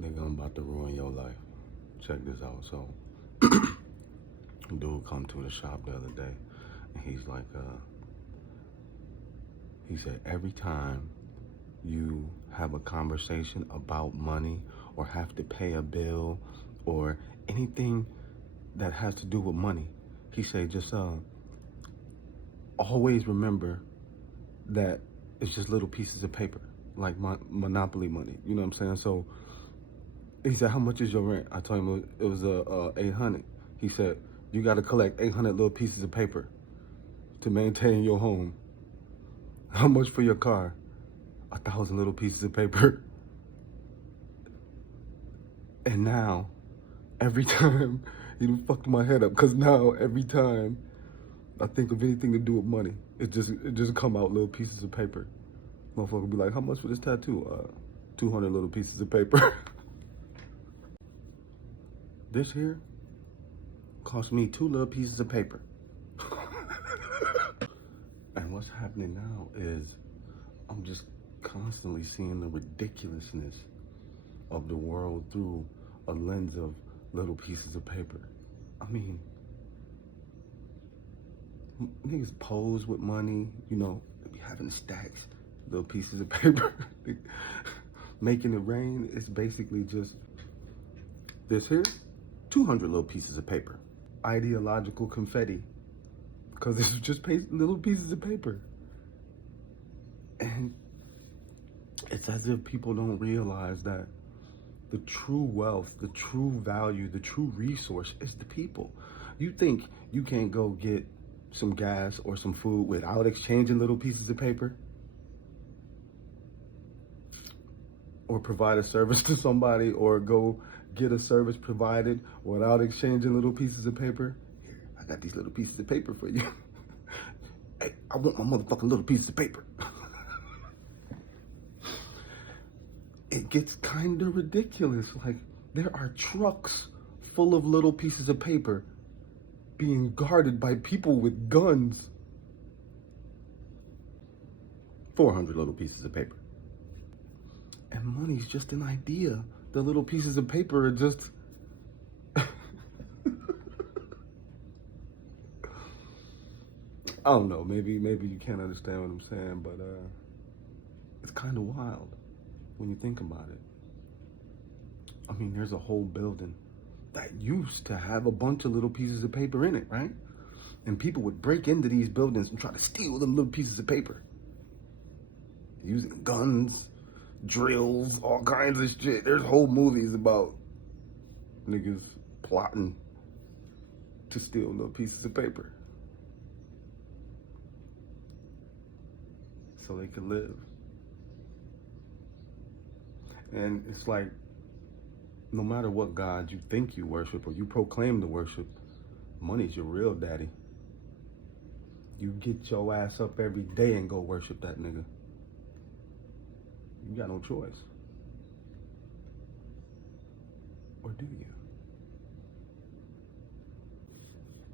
Nigga, I'm about to ruin your life. Check this out. So, dude come to the shop the other day, and he's like, he said, every time you have a conversation about money or have to pay a bill or anything that has to do with money, he said, just always remember that it's just little pieces of paper, like monopoly money. You know what I'm saying? So he said, how much is your rent? I told him it was 800. He said, you got to collect 800 little pieces of paper to maintain your home. How much for your car? 1,000 little pieces of paper. And now, every time, you fucked my head up, because now every time I think of anything to do with money, it just come out little pieces of paper. Motherfucker be like, how much for this tattoo? 200 little pieces of paper. This here cost me 2 little pieces of paper. And what's happening now is I'm just constantly seeing the ridiculousness of the world through a lens of little pieces of paper. I mean, niggas pose with money, you know, they be having stacks, little pieces of paper. Making it rain is basically just this here, 200 little pieces of paper. Ideological confetti, because it's just little pieces of paper. And it's as if people don't realize that the true wealth, the true value, the true resource is the people. You think you can't go get some gas or some food without exchanging little pieces of paper? Or provide a service to somebody, or go get a service provided without exchanging little pieces of paper? Here, I got these little pieces of paper for you. Hey, I want my motherfucking little pieces of paper. It gets kind of ridiculous. Like, there are trucks full of little pieces of paper being guarded by people with guns. 400 little pieces of paper. And money's just an idea. The little pieces of paper are just... I don't know, maybe you can't understand what I'm saying, but it's kind of wild when you think about it. I mean, there's a whole building that used to have a bunch of little pieces of paper in it, right? And people would break into these buildings and try to steal them little pieces of paper. Using guns, drills, all kinds of shit. There's whole movies about niggas plotting to steal little pieces of paper so they could live. And it's like, no matter what God you think you worship or you proclaim to worship, money's your real daddy. You get your ass up every day and go worship that nigga. You got no choice. Or do you?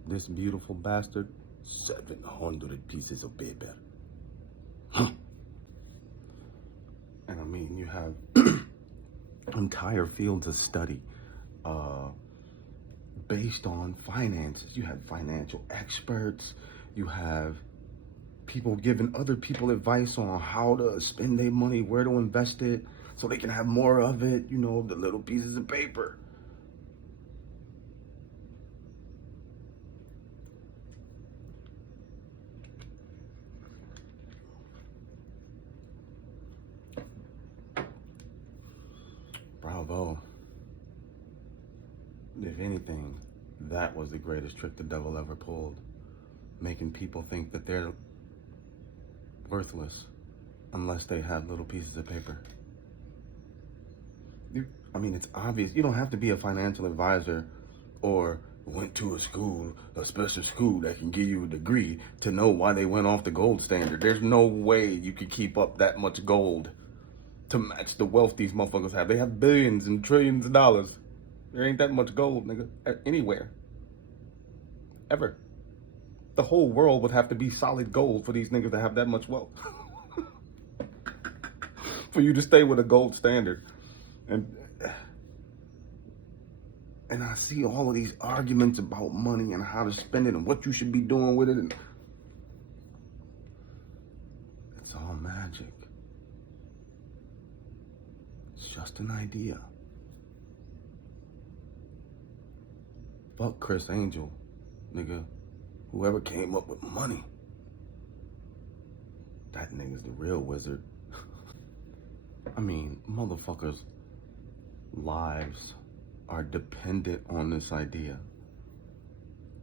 This beautiful bastard, 700 pieces of paper. And I mean, you have entire fields of study based on finances. You have financial experts. You have people giving other people advice on how to spend their money, where to invest it, so they can have more of it, you know, the little pieces of paper. Bravo. If anything, that was the greatest trick the devil ever pulled. Making people think that they're worthless unless they have little pieces of paper. I mean, it's obvious. You don't have to be a financial advisor or went to a school, a special school that can give you a degree to know why they went off the gold standard. There's no way you could keep up that much gold to match the wealth these motherfuckers have. They have billions and trillions of dollars. There ain't that much gold, nigga, anywhere. Ever. The whole world would have to be solid gold for these niggas to have that much wealth. For you to stay with a gold standard. And And I see all of these arguments about money and how to spend it and what you should be doing with it. And it's all magic. It's just an idea. Fuck Chris Angel, nigga. Whoever came up with money. That nigga's the real wizard. I mean, motherfuckers' lives are dependent on this idea.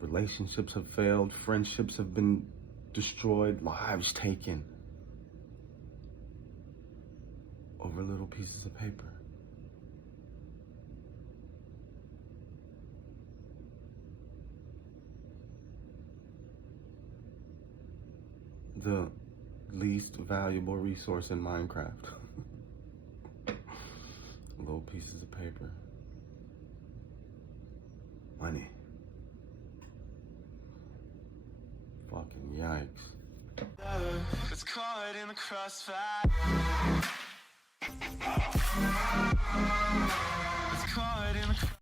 Relationships have failed, friendships have been destroyed, lives taken over little pieces of paper. The least valuable resource in Minecraft. Little pieces of paper. Money. Fucking yikes. It's caught in the crossfire. It's caught in the